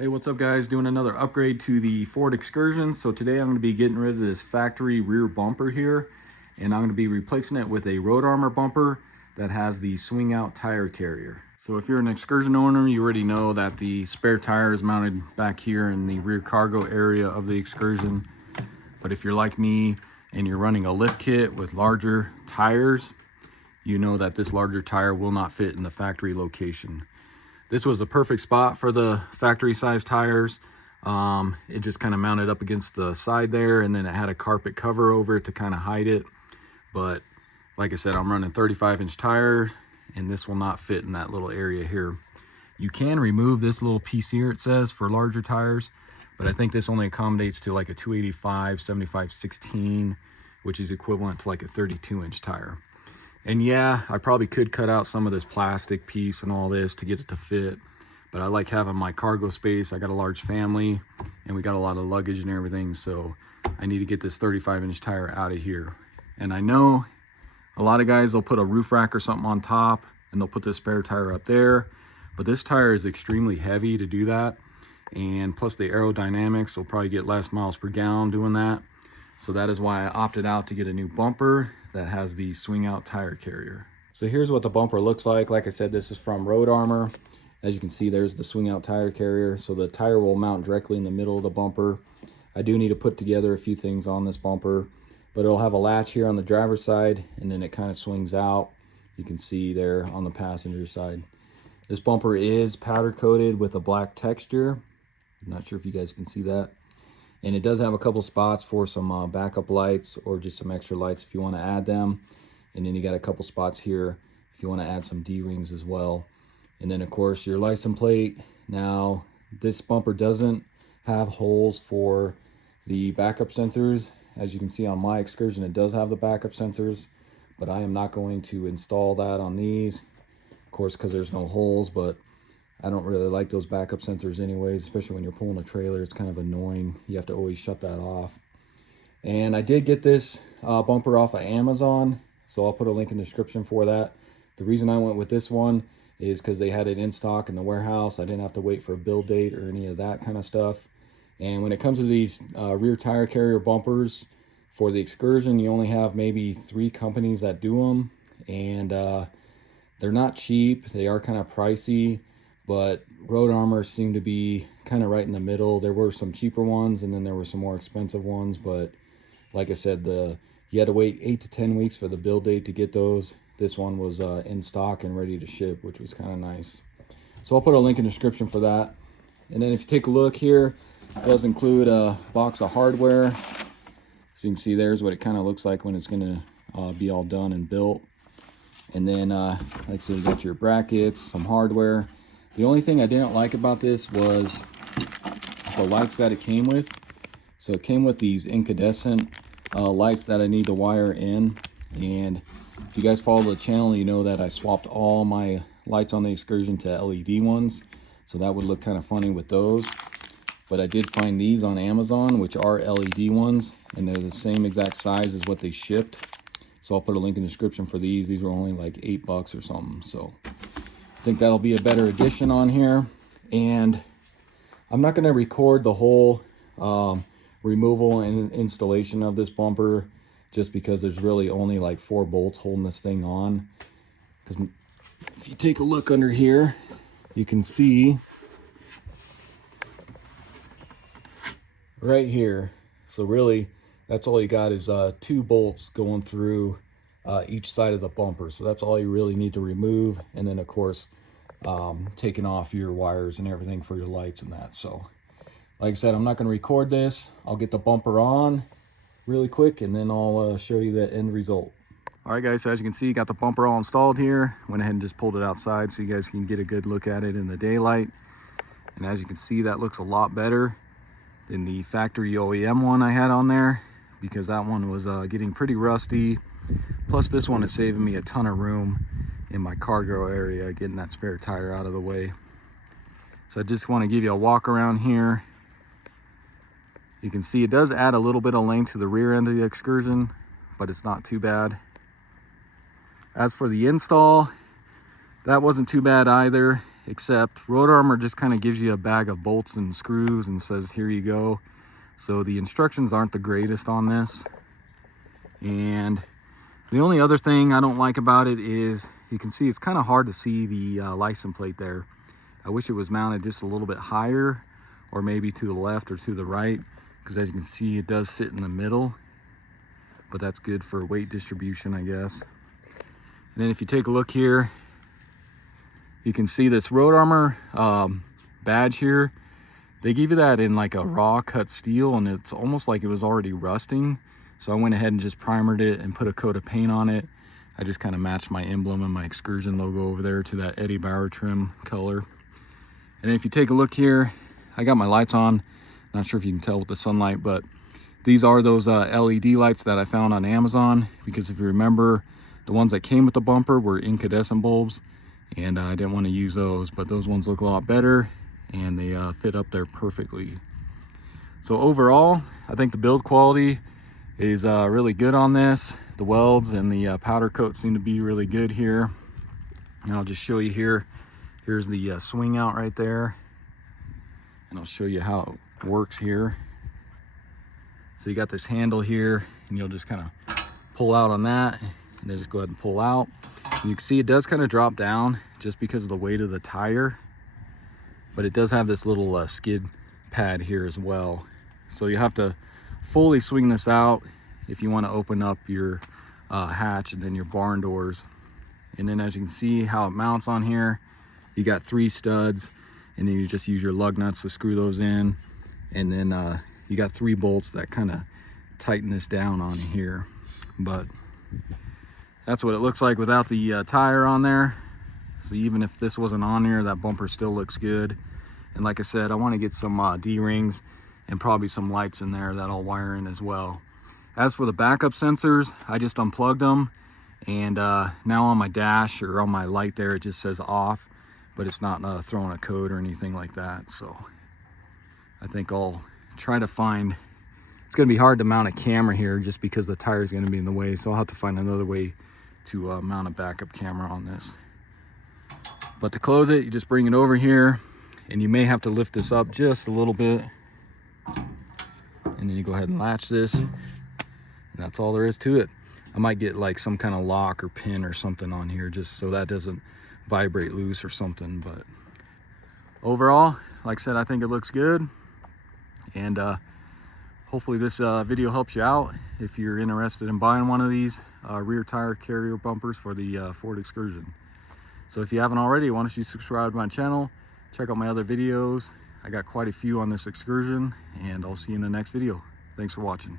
Hey, what's up guys? Doing another upgrade to the Ford Excursion. So today I'm going to be getting rid of this factory rear bumper here, and I'm going to be replacing it with a road armor bumper that has the swing out tire carrier. So if you're an Excursion owner, you already know that the spare tire is mounted back here in the rear cargo area of the Excursion. But if you're like me and you're running a lift kit with larger tires, you know that this larger tire will not fit in the factory location. This was the perfect spot for the factory size tires. It just kind of mounted up against the side there, and then it had a carpet cover over it to kind of hide it. But like I said, I'm running 35-inch tires, and this will not fit in that little area here. You can remove this little piece here, it says, for larger tires, but I think this only accommodates to like a 285, 75, 16, which is equivalent to like a 32-inch tire. And yeah, I probably could cut out some of this plastic piece and all this to get it to fit, but I like having my cargo space. I got a large family and we got a lot of luggage and everything, so I need to get this 35-inch tire out of here. And I know a lot of guys, they'll put a roof rack or something on top and they'll put this spare tire up there, but this tire is extremely heavy to do that, and plus the aerodynamics will probably get less miles per gallon doing that. So that is why I opted out to get a new bumper that has the swing out tire carrier. So here's what the bumper looks like. Like I said, this is from Road Armor. As you can see, there's the swing out tire carrier. So the tire will mount directly in the middle of the bumper. I do need to put together a few things on this bumper, but it'll have a latch here on the driver's side, and then it kind of swings out. You can see there on the passenger side. This bumper is powder coated with a black texture. I'm not sure if you guys can see that. And it does have a couple spots for some backup lights or just some extra lights if you want to add them. And then you got a couple spots here if you want to add some D-rings as well. And then of course your license plate. Now this bumper doesn't have holes for the backup sensors. As you can see on my Excursion, it does have the backup sensors, but I am not going to install that on these, of course, because there's no holes. But I don't really like those backup sensors anyways, especially when you're pulling a trailer. It's kind of annoying. You have to always shut that off. And I did get this bumper off of Amazon, so I'll put a link in the description for that. The reason I went with this one is because they had it in stock in the warehouse. I didn't have to wait for a build date or any of that kind of stuff. And when it comes to these rear tire carrier bumpers for the Excursion, you only have maybe 3 companies that do them. And they're not cheap. They are kind of pricey. But Road Armor seemed to be kind of right in the middle. There were some cheaper ones, and then there were some more expensive ones. But like I said, you had to wait 8 to 10 weeks for the build date to get those. This one was in stock and ready to ship, which was kind of nice. So I'll put a link in the description for that. And then if you take a look here, it does include a box of hardware. So you can see there's what it kind of looks like when it's going to be all done and built. And then, like I said, you got your brackets, some hardware. The only thing I didn't like about this was the lights that it came with. So it came with these incandescent lights that I need to wire in. And if you guys follow the channel, you know that I swapped all my lights on the Excursion to LED ones. So that would look kind of funny with those. But I did find these on Amazon, which are LED ones, and they're the same exact size as what they shipped. So I'll put a link in the description for these. These were only like $8 or something. So I think that'll be a better addition on here. And I'm not going to record the whole removal and installation of this bumper, just because there's really only like 4 bolts holding this thing on. Because if you take a look under here, you can see right here. So really, that's all you got is 2 bolts going through each side of the bumper. So that's all you really need to remove. And then of course, taking off your wires and everything for your lights and that. So like I said, I'm not going to record this. I'll get the bumper on really quick, and then I'll show you the end result. All right guys, so as you can see, got the bumper all installed here. Went ahead and just pulled it outside so you guys can get a good look at it in the daylight. And as you can see, that looks a lot better than the factory OEM one I had on there, because that one was getting pretty rusty. Plus this one is saving me a ton of room in my cargo area, getting that spare tire out of the way. So I just want to give you a walk around here. You can see it does add a little bit of length to the rear end of the Excursion, but it's not too bad. As for the install, that wasn't too bad either. except Road Armor just kind of gives you a bag of bolts and screws and says, here you go. So the instructions aren't the greatest on this. And the only other thing I don't like about it is you can see it's kind of hard to see the license plate there. I wish it was mounted just a little bit higher, or maybe to the left or to the right, because as you can see, it does sit in the middle, but that's good for weight distribution, I guess. And then if you take a look here, you can see this Road Armor badge here. They give you that in like a raw cut steel, and it's almost like it was already rusting. So I went ahead and just primered it and put a coat of paint on it. I just kind of matched my emblem and my Excursion logo over there to that Eddie Bauer trim color. And if you take a look here, I got my lights on. Not sure if you can tell with the sunlight, but these are those LED lights that I found on Amazon, because if you remember, the ones that came with the bumper were incandescent bulbs, and I didn't want to use those, but those ones look a lot better, and they fit up there perfectly. So overall, I think the build quality is really good on this. The welds and the powder coat seem to be really good here. And I'll just show you here. Here's the swing out right there, and I'll show you how it works here. So you got this handle here, and you'll just kind of pull out on that, and then just go ahead and pull out. And you can see it does kind of drop down just because of the weight of the tire, but it does have this little skid pad here as well. So you have to fully swing this out if you want to open up your hatch and then your barn doors. And then as you can see how it mounts on here, you got 3 studs, and then you just use your lug nuts to screw those in, and then you got 3 bolts that kind of tighten this down on here. But that's what it looks like without the tire on there. So even if this wasn't on here, that bumper still looks good. And like I said, I want to get some D-rings and probably some lights in there that I'll wire in as well. As for the backup sensors, I just unplugged them, and now on my dash or on my light there, it just says off, but it's not throwing a code or anything like that. So I think I'll try to find, it's going to be hard to mount a camera here just because the tire is going to be in the way, so I'll have to find another way to mount a backup camera on this. But to close it, you just bring it over here, and you may have to lift this up just a little bit, and then you go ahead and latch this, and that's all there is to it. I might get like some kind of lock or pin or something on here just so that doesn't vibrate loose or something. But overall, like I said, I think it looks good, and hopefully this video helps you out if you're interested in buying one of these rear tire carrier bumpers for the Ford Excursion. So if you haven't already, why don't you subscribe to my channel, check out my other videos. I got quite a few on this Excursion, and I'll see you in the next video. Thanks for watching.